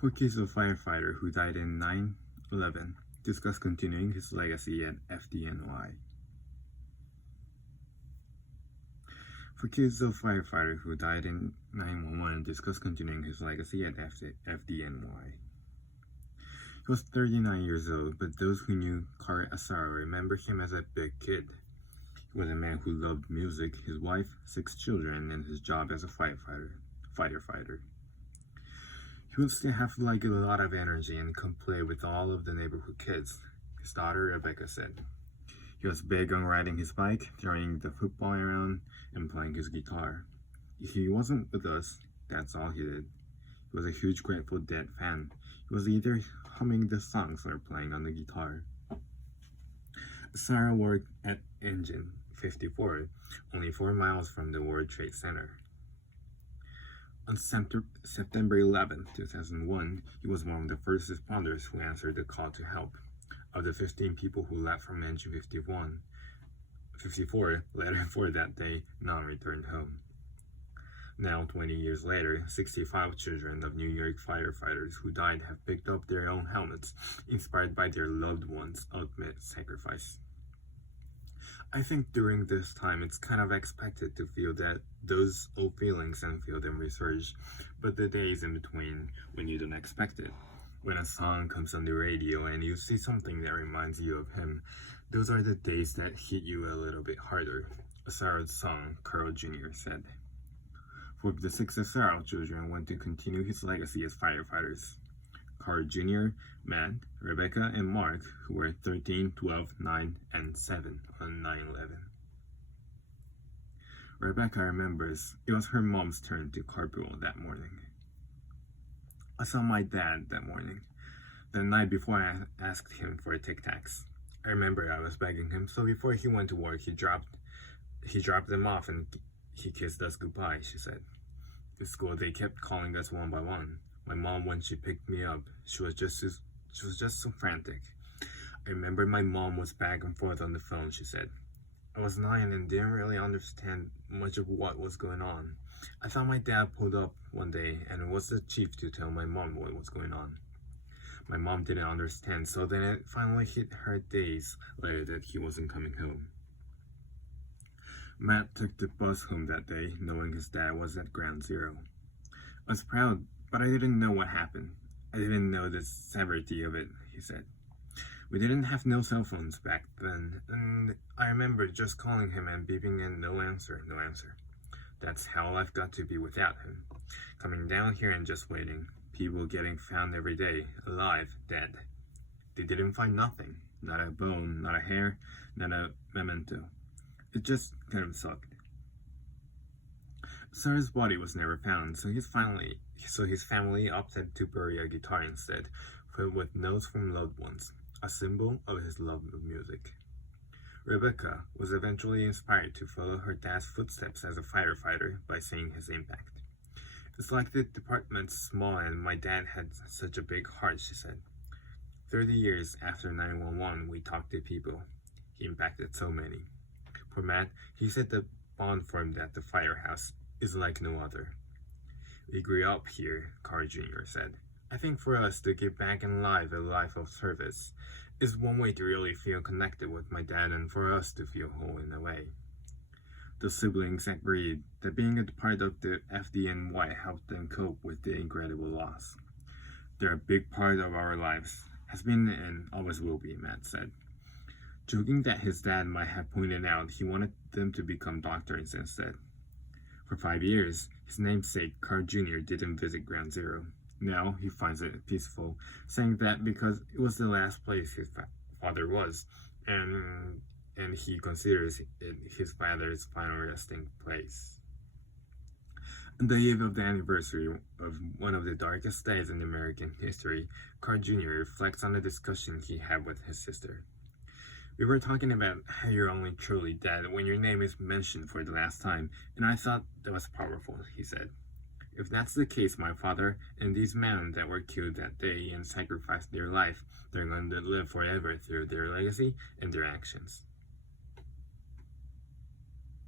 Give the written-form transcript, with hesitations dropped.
For case of firefighter who died in 9/11, discuss continuing his legacy at FDNY. For case of firefighter who died in 9/11, discuss continuing his legacy at FDNY. He was 39 years old, but those who knew Kari Asaro remember him as a big kid. He was a man who loved music, his wife, 6 children, and his job as a firefighter. He would still have a lot of energy and could play with all of the neighborhood kids, his daughter Rebecca said. He was big on riding his bike, throwing the football around, and playing his guitar. If he wasn't with us, that's all he did. He was a huge Grateful Dead fan. He was either humming the songs or playing on the guitar. Sarah worked at Engine 54, only 4 miles from the World Trade Center. On September 11, 2001, he was one of the first responders who answered the call to help. Of the 15 people who left from Engine 54 later for that day, none returned home. Now, 20 years later, 65 children of New York firefighters who died have picked up their own helmets, inspired by their loved ones' ultimate sacrifice. I think during this time, it's kind of expected to feel those old feelings and feel them resurge, but the days in between, when you don't expect it, when a song comes on the radio and you see something that reminds you of him, those are the days that hit you a little bit harder, Asaro's son, Carl Jr. said. 4 of the 6 Asaro children want to continue his legacy as firefighters. Carl Jr., Matt, Rebecca, and Mark, who were 13, 12, 9, and 7 on 9/11. Rebecca remembers it was her mom's turn to carpool that morning. I saw my dad that morning, the night before I asked him for tic-tacs. I remember I was begging him, so before he went to work, he dropped them off and he kissed us goodbye, she said. At school, they kept calling us one by one. My mom, when she picked me up, she was just so frantic. I remember my mom was back and forth on the phone, she said. I was 9 and didn't really understand much of what was going on. I thought my dad pulled up one day and was the chief to tell my mom what was going on. My mom didn't understand, so then it finally hit her days later that he wasn't coming home. Matt took the bus home that day, knowing his dad was at ground zero. I was proud, but I didn't know what happened. I didn't know the severity of it, he said. We didn't have no cell phones back then, and I remember just calling him and beeping and no answer. That's how life got to be without him. Coming down here and just waiting. People getting found every day, alive, dead. They didn't find nothing. Not a bone, not a hair, not a memento. It just kind of sucked. Sarah's body was never found, so his family opted to bury a guitar instead, filled with notes from loved ones, a symbol of his love of music. Rebecca was eventually inspired to follow her dad's footsteps as a firefighter by seeing his impact. It's like the department's small and my dad had such a big heart, she said. 30 years after 9/11, we talked to people. He impacted so many. For Matt, he said the bond formed at the firehouse is like no other. We grew up here, Carl Jr. said. I think for us to give back in life a life of service is one way to really feel connected with my dad and for us to feel whole in a way. The siblings agreed that being a part of the FDNY helped them cope with the incredible loss. They're a big part of our lives, has been and always will be, Matt said. Joking that his dad might have pointed out he wanted them to become doctors instead. For 5 years, his namesake, Carl Jr., didn't visit Ground Zero. Now he finds it peaceful, saying that because it was the last place his father was, and he considers it his father's final resting place. On the eve of the anniversary of one of the darkest days in American history, Carl Jr. reflects on the discussion he had with his sister. We were talking about how you're only truly dead when your name is mentioned for the last time, and I thought that was powerful, he said. If that's the case, my father and these men that were killed that day and sacrificed their life, they're going to live forever through their legacy and their actions.